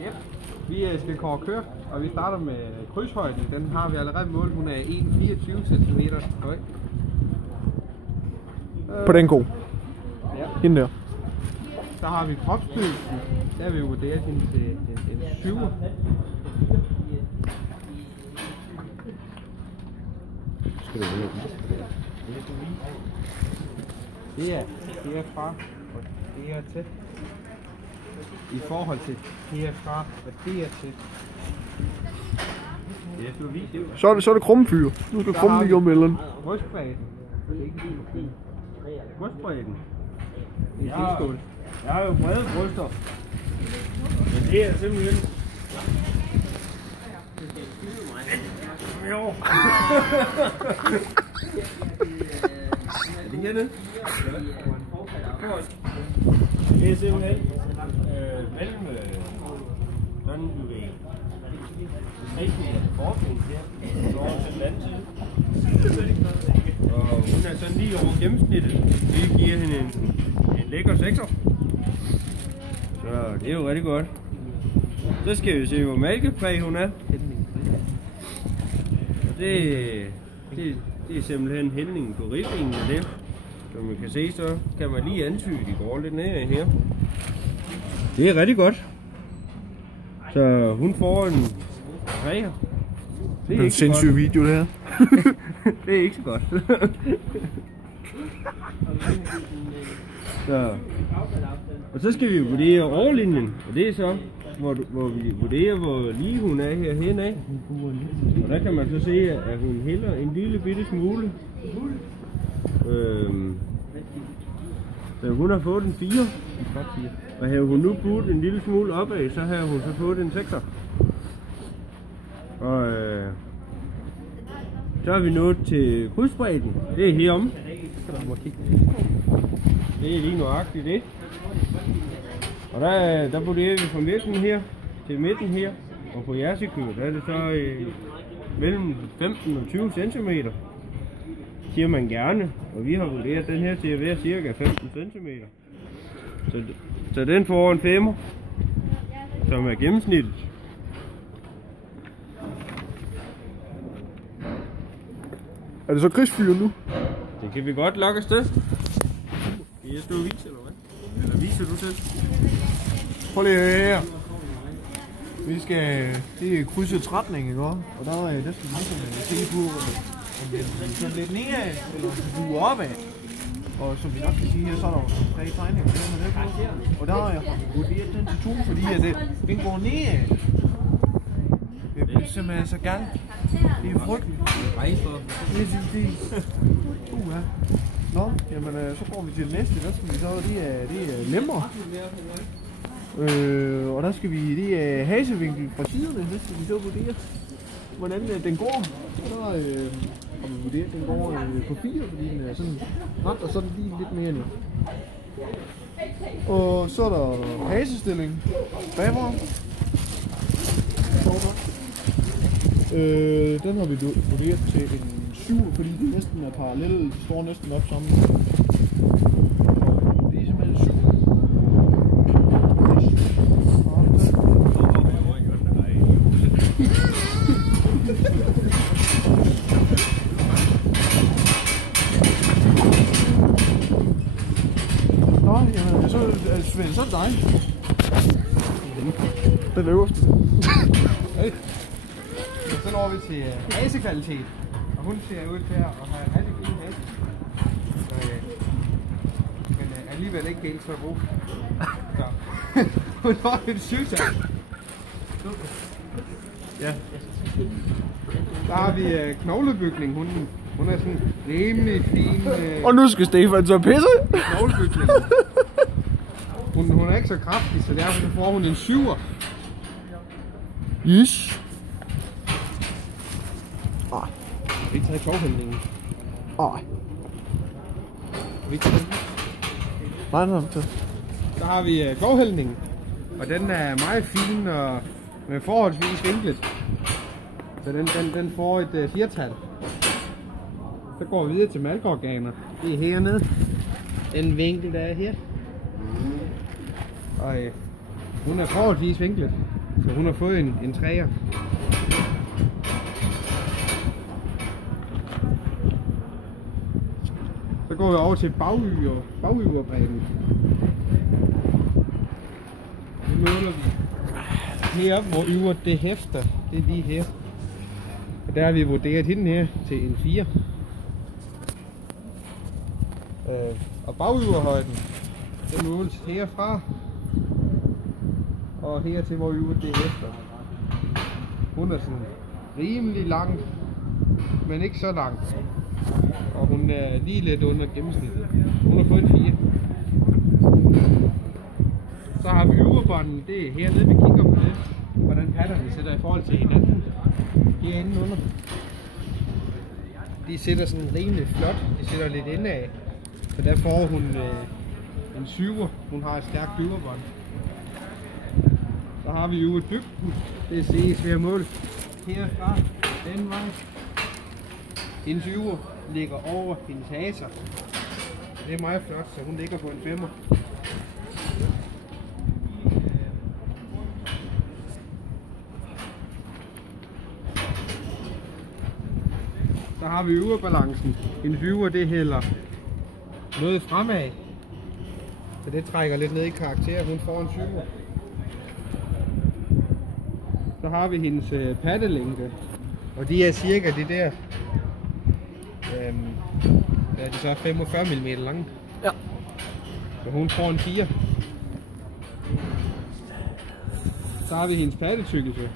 Yep. Vi skal kåre kør, og vi starter med krydshøjden. Den har vi allerede målt. Hun er 1,24 cm høj. På den ko? Ja. Hende der. Så har vi kropsstyrkelsen. Der har vi vurderet hende til en 7'er. Skal det være det er herfra og dertil. I forhold til herfra og dertil. Så er det krumfyr. Nu skal krumme lige om eller brystbredden. Brystbredden. Jeg har jo brede bryster. Men det er simpelthen... Jo. Er det hernede? Det er simpelthen mellem sådan du ved 3 meter fortrin her, så over til den anden side. Og hun er sådan lige over gennemsnittet. Det giver hende en lækker 6'er. Så det er jo rigtig godt. Så skal vi se, hvor mælkepræg hun er. Og det er simpelthen hældningen på riblingen af det. Som man kan se, så kan man lige antyde, de går lidt ned her. Det er rigtig godt. Så hun får en 3'er. Det er en sindssyg video, det her. Det er ikke så godt. Så. Og så skal vi vurdere overlinjen, og det er så, hvor vi vurderer, hvor lige hun er herhen af. Og der kan man så se, at hun hælder en lille bitte smule. Så hun har fået en 4. Og havde hun nu budt en lille smule opad, så havde hun så fået en 6'er. Og så er vi nået til krydsbredden. Det er heromme. Det er lige nøjagtigt det. Og der vurderer vi fra midten her til midten her. Og på jersikøret der er det så mellem 15 og 20 cm. Siger man gerne. Og vi har vurderet den her til at være cirka 15 cm. Så den får en 5'er, som er gennemsnittet. Er det så krigsfyr nu? Det kan vi godt lokke afsted. Skal jeg stå og vise, eller hvad? Eller viser du selv? Prøv lige her. Vi skal... Det er krydset retning, ikke? Og der skal vi se på, om det er sådan lidt nedad, eller om det buer opad. Og som vi nok kan sige her, så er der jo 3 tegninger, der med det på. Og der har jeg vurderet den til 2, fordi at den går nedad. Det bliver simpelthen så galt. Det er frygteligt. Det er Nå, jamen så går vi til det næste. Der skal vi så, det er lemmer. Og der skal vi, det er hasevinkel fra siderne. Der skal vi så vurdere, hvordan den går. Og der har vi vurderet, den går på 4, fordi den er sådan ret, og så er den lige lidt mere ned. Og så er der hasestilling bagfra. Den har vi vurderet til en 7, fordi de næsten er parallelle, de står næsten op sammen. Det er simpelthen en 7. Nå, jamen, så Svend, så er det dig. Den øverste. Hey. Så når vi til hasekvalitet, og hun ser ud til at have en rigtig fin hase. Men alligevel ikke helt så god. Så hun har en 7-tal. Ja. Der har vi knoglebygning. Hun er sådan rimelig fin. Og nu skal Stefan så pisse. Knoglebygning. Hun er ikke så kraftig, så derfor får hun en 7'er. Yes. Vi tager kovhældningen. Vi tager den. Nej. Så har vi kovhældningen. Og den er meget fin og med forholdsvis vinklet. Så den får et 4-tal. Så går vi videre til mælkeorganer. Det er hernede. Den vinkel der er her. Og hun er forholdsvis vinklet. Så hun har fået en 3'er. Så går vi over til bagyverbredden. Nu måler vi heroppe, hvor yveret det hæfter. Det er lige her. Og der har vi vurderet hende her til en 4. Og bagyverhøjden, den måles herfra og her til hvor yveret det hæfter. Hun er sådan rimelig lang, men ikke så lang. Og hun er lige lidt under gennemsnittet. Hun har fået en 4. Så har vi yverbånden, det er hernede, vi kigger på det. Hvordan patterne sætter i forhold til hinanden. Herinde under. De sætter sådan rimelig flot. De sætter lidt indad. Så der får hun en 7'er. Hun har et stærkt yverbånd. Så har vi jo et dybden. Det ses ved at måle herfra, den vej. Hendes yver ligger over hendes haser. Det er meget flot, så hun ligger på en 5'er. Så har vi yverbalancen. Hendes yver, det hælder noget fremad. Så det trækker lidt ned i karakter. Hun får en 7'er. Så har vi hendes pattelængde. Og de er cirka det der. Det er så 45 mm lange. Ja. Så hun får en 4. Så har vi hendes pattetykkelse.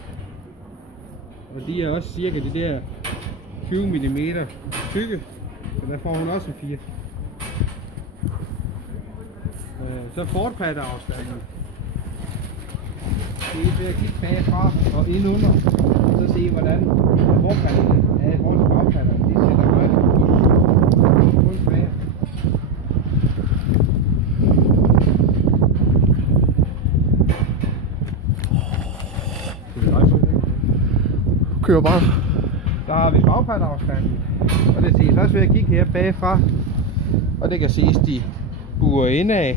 Og de er også cirka de der 20 mm tykke. Så der får hun også en 4. Så fortpatteafstanden. Det er ved at kigge bagfra og indunder. Så se hvordan forpatterne er i forhold til bagpatterne. De sætter meget kun bag. Kører bare. Der har vi bagpatteafstanden. Og det ses også ved at kigge her bagfra. Og det kan ses, de buer indad.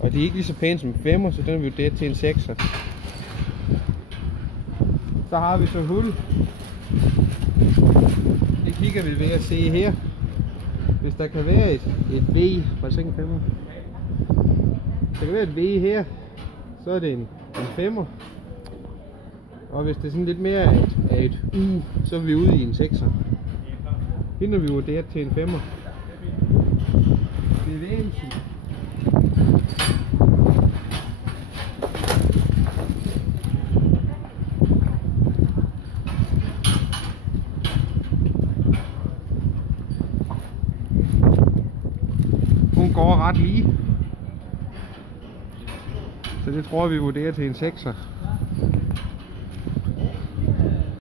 Og de er ikke lige så pæne som 5'er, så den er vi jo det til en 6'er. Så har vi så hul. Det kigger vi ved at se her. Hvis der kan være et V, var det så ikke en 5'er? Der kan være et V her, så er det en 5'er. Og hvis det er sådan lidt mere af et U, så er vi ude i en 6'er. Hende vi vurderet til en 5'er. Bevægelsen. Hun går ret lige. Så det tror vi vurderer til en 6'er.